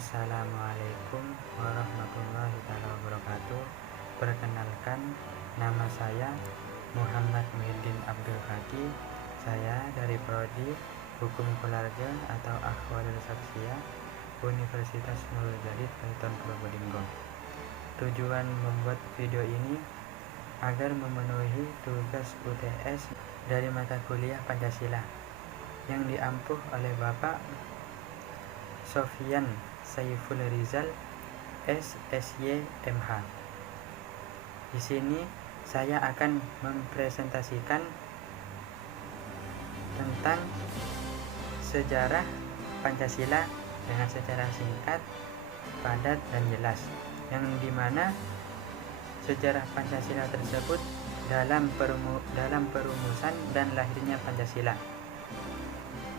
Assalamualaikum warahmatullahi wabarakatuh. Perkenalkan, nama saya Muhammad Muhyiddin Abdul Haki. Saya dari Prodi Hukum Keluarga atau Akhwalul Saksiyah Universitas Nurul Jalid Paiton Probolinggo. Tujuan membuat video ini agar memenuhi tugas UTS dari mata kuliah Pancasila yang diampuh oleh Bapak Sofyan Saiful Rizal SSY MH. Di sini saya akan mempresentasikan tentang sejarah Pancasila dengan secara singkat, padat, dan jelas, yang dimana sejarah Pancasila tersebut dalam perumusan dan lahirnya Pancasila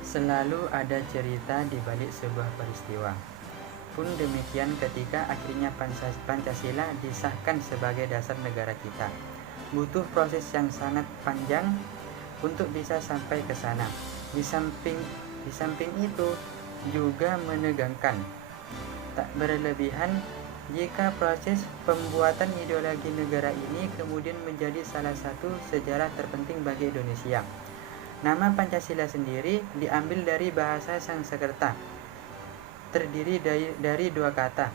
selalu ada cerita di balik sebuah peristiwa. Pun demikian ketika akhirnya Pancasila disahkan sebagai dasar negara kita. Butuh proses yang sangat panjang untuk bisa sampai ke sana. Di samping itu juga menegangkan. Tak berlebihan jika proses pembuatan ideologi negara ini kemudian menjadi salah satu sejarah terpenting bagi Indonesia. Nama Pancasila sendiri diambil dari bahasa Sanskerta, terdiri dari dua kata,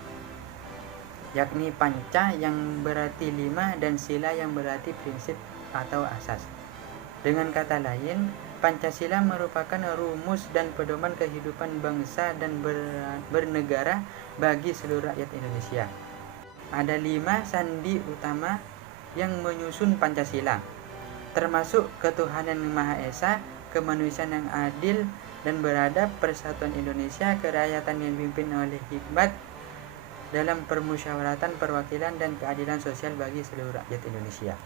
yakni panca yang berarti lima dan sila yang berarti prinsip atau asas. Dengan kata lain, Pancasila merupakan rumus dan pedoman kehidupan bangsa dan bernegara bagi seluruh rakyat Indonesia. Ada 5 sandi utama yang menyusun Pancasila, termasuk ketuhanan yang Maha Esa, kemanusiaan yang adil dan beradab, persatuan Indonesia, kerakyatan yang dipimpin oleh hikmat dalam permusyawaratan, perwakilan, dan keadilan sosial bagi seluruh rakyat Indonesia.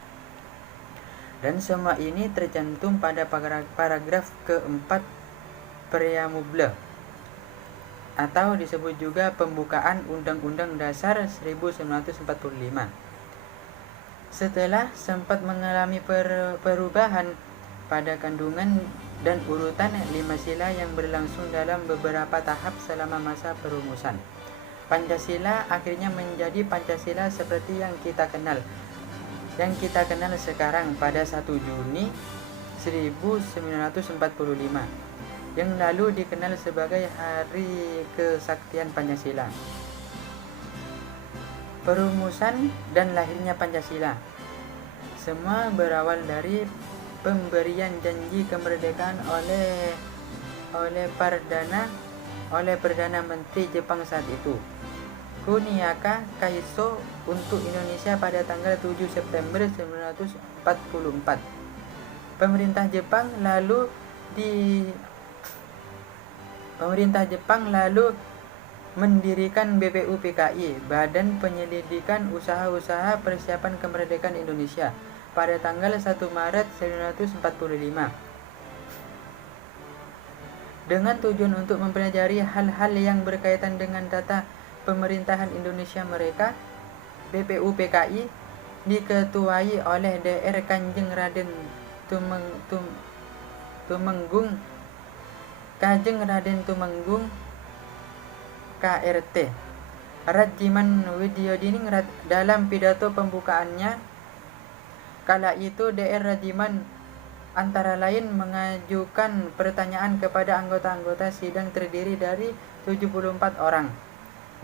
Dan semua ini tercantum pada paragraf keempat preambule, atau disebut juga pembukaan Undang-Undang Dasar 1945. Setelah sempat mengalami perubahan pada kandungan dan urutan 5 sila yang berlangsung dalam beberapa tahap selama masa perumusan, Pancasila akhirnya menjadi Pancasila seperti yang kita kenal sekarang pada 1 Juni 1945, yang lalu dikenal sebagai Hari Kesaktian Pancasila. Perumusan dan lahirnya Pancasila semua berawal dari pemberian janji kemerdekaan oleh Perdana Menteri Jepang saat itu, Kuniaka Kaiso, untuk Indonesia pada tanggal 7 September 1944. Pemerintah Jepang lalu mendirikan BPUPKI, Badan Penyelidikan Usaha-Usaha Persiapan Kemerdekaan Indonesia, pada tanggal 1 Maret 1945, dengan tujuan untuk mempelajari hal-hal yang berkaitan dengan tata pemerintahan Indonesia mereka. BPUPKI diketuai oleh Dr. Kanjeng Raden Tumenggung KRT Rajiman Widyodiningrat. Dalam pidato pembukaannya kala itu, Dr. Rajiman antara lain mengajukan pertanyaan kepada anggota-anggota sidang terdiri dari 74 orang,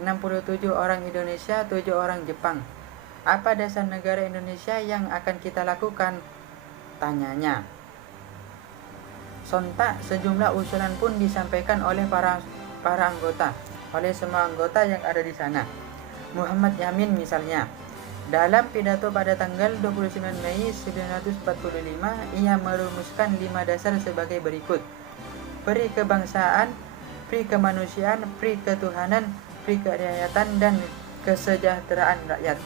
67 orang Indonesia, 7 orang Jepang. Apa dasar negara Indonesia yang akan kita lakukan? Tanyanya. Sontak sejumlah usulan pun disampaikan oleh para anggota, oleh semua anggota yang ada di sana. Muhammad Yamin misalnya, dalam pidato pada tanggal 29 Mei 1945, ia merumuskan 5 dasar sebagai berikut: pri kebangsaan, pri kemanusiaan, pri ketuhanan, pri kerakyatan, dan kesejahteraan rakyat.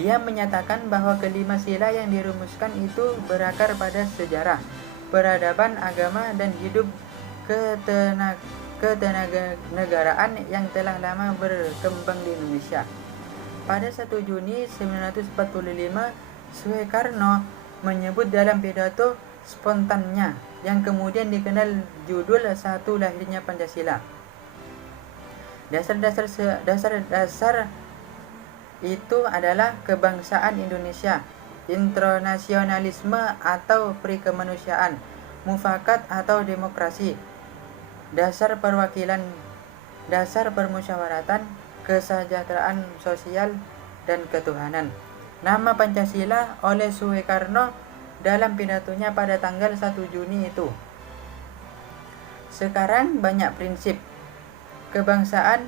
Dia menyatakan bahwa kelima sila yang dirumuskan itu berakar pada sejarah, peradaban, agama, dan hidup ketenagaraan yang telah lama berkembang di Indonesia. Pada 1 Juni 1945, Soekarno menyebut dalam pidato spontannya yang kemudian dikenal judul Satu Lahirnya Pancasila. Dasar itu adalah kebangsaan Indonesia, internasionalisme atau perikemanusiaan, mufakat atau demokrasi, dasar perwakilan, dasar permusyawaratan, kesejahteraan sosial, dan ketuhanan. Nama Pancasila oleh Soekarno dalam pidatonya pada tanggal 1 Juni itu. Sekarang banyak prinsip kebangsaan,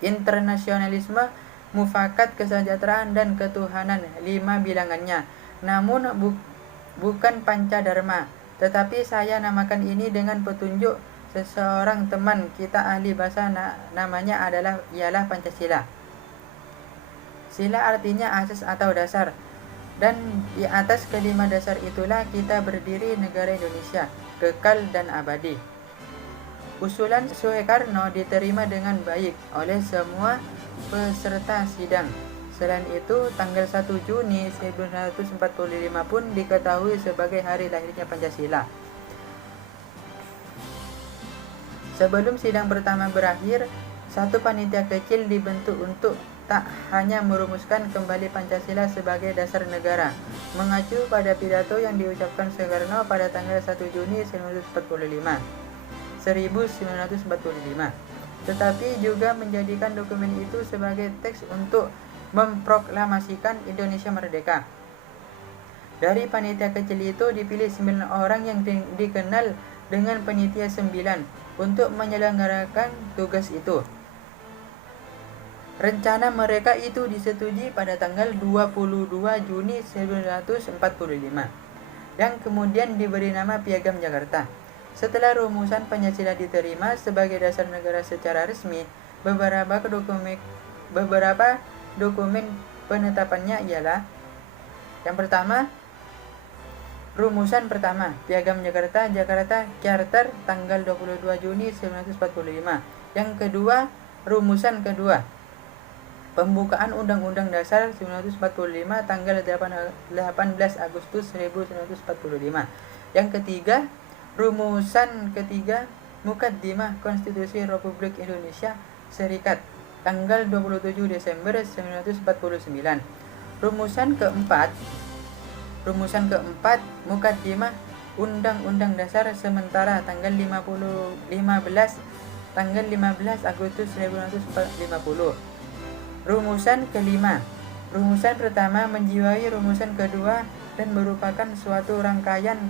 internasionalisme, mufakat, kesejahteraan, dan ketuhanan, 5 bilangannya. Namun bukan Pancadharma, tetapi saya namakan ini dengan petunjuk seseorang teman kita ahli bahasa, namanya ialah Pancasila. Sila artinya asas atau dasar, dan di atas kelima dasar itulah kita berdiri negara Indonesia, kekal dan abadi. Usulan Soekarno diterima dengan baik oleh semua peserta sidang. Selain itu, tanggal 1 Juni 1945 pun diketahui sebagai hari lahirnya Pancasila. Sebelum sidang pertama berakhir, satu panitia kecil dibentuk untuk tak hanya merumuskan kembali Pancasila sebagai dasar negara, mengacu pada pidato yang diucapkan Soekarno pada tanggal 1 Juni 1945, tetapi juga menjadikan dokumen itu sebagai teks untuk memproklamasikan Indonesia merdeka. Dari panitia kecil itu dipilih 9 orang yang dikenal dengan panitia 9 untuk menyelenggarakan tugas itu. Rencana mereka itu disetujui pada tanggal 22 Juni 1945, yang kemudian diberi nama Piagam Jakarta. Setelah rumusan Pancasila diterima sebagai dasar negara secara resmi, beberapa dokumen penetapannya ialah: yang pertama, rumusan pertama, Piagam Jakarta, Charter tanggal 22 Juni 1945. Yang kedua, rumusan kedua, Pembukaan Undang-Undang Dasar 1945 tanggal 18 Agustus 1945. Yang ketiga, rumusan ketiga, Mukaddimah Konstitusi Republik Indonesia Serikat tanggal 27 Desember 1949. Rumusan keempat, Mukaddimah Undang-Undang Dasar sementara tanggal 15 Agustus 1950. Rumusan kelima, rumusan pertama menjiwai rumusan kedua dan merupakan suatu rangkaian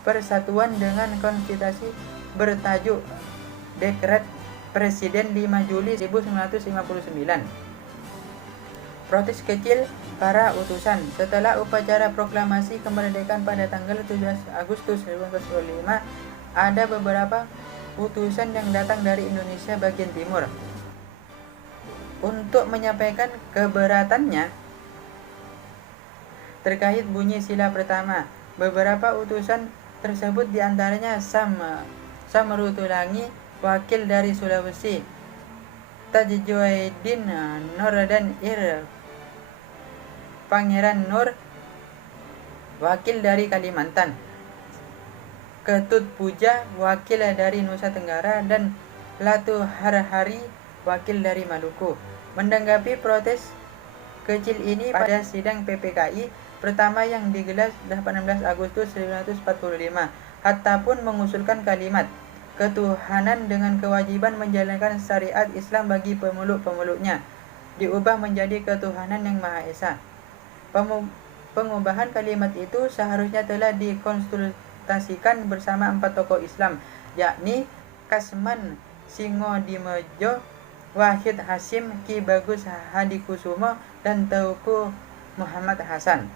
persatuan dengan konstitusi bertajuk Dekret Presiden 5 Juli 1959. Protes kecil para utusan. Setelah upacara proklamasi kemerdekaan pada tanggal 17 Agustus 1945, ada beberapa utusan yang datang dari Indonesia bagian timur untuk menyampaikan keberatannya terkait bunyi sila pertama. Beberapa utusan tersebut diantaranya Samrutulangi, wakil dari Sulawesi; Tajjuidin Nurdan Pangeran Nur, wakil dari Kalimantan; Ketut Puja, wakil dari Nusa Tenggara; dan Latu Harhari, wakil dari Maluku. Menanggapi protes kecil ini, pada sidang PPKI pertama yang digelar 18 Agustus 1945, Hatta pun mengusulkan kalimat ketuhanan dengan kewajiban menjalankan syariat Islam bagi pemeluk-pemeluknya diubah menjadi ketuhanan yang Maha Esa. Pengubahan kalimat itu seharusnya telah dikonsultasikan bersama 4 tokoh Islam, yakni Kasman Singodimedjo, Wahid Hasyim, Ki Bagus Hadikusumo, dan Teuku Muhammad Hasan.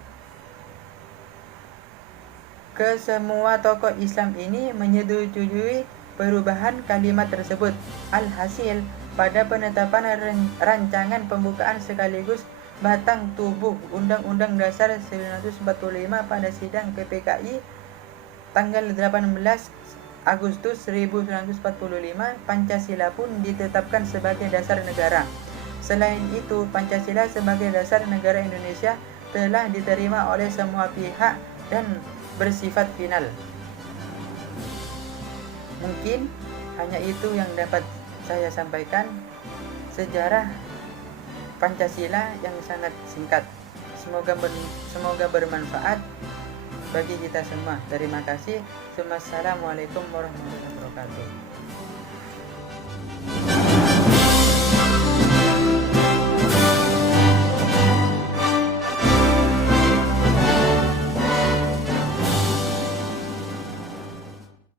Kesemua tokoh Islam ini menyetujui perubahan kalimat tersebut. Alhasil, pada penetapan rancangan pembukaan sekaligus batang tubuh Undang-Undang Dasar 1945 pada sidang PPKI tanggal 18 Agustus 1945, Pancasila pun ditetapkan sebagai dasar negara. Selain itu, Pancasila sebagai dasar negara Indonesia telah diterima oleh semua pihak dan bersifat final. Mungkin hanya itu yang dapat saya sampaikan. Sejarah Pancasila yang sangat singkat. Semoga bermanfaat bagi kita semua. Terima kasih. Assalamualaikum warahmatullahi wabarakatuh.